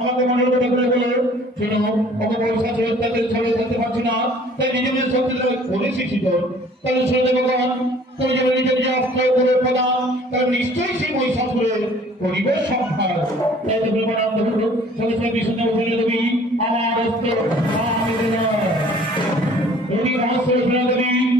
আমাকে মনের কথা করে বলো শোনো ওকে পয়সা ছেড়ে তাদের ছাড়িয়ে থাকতে পারছি না তাই নিজে নিজের শক্তি করেছি শীতল তাহলে শুনে ভগবান তুমি যেন নিজের যে আশ্রয় করে প্রদান তাহলে নিশ্চয়ই সেই মহিষাসুরের পরিবেশ সংহার তাই তো ব্রহ্মানন্দ হল সমস্ত বিষ্ণু বলে দেবী আমার অস্ত্র আমি রহস্য দেবী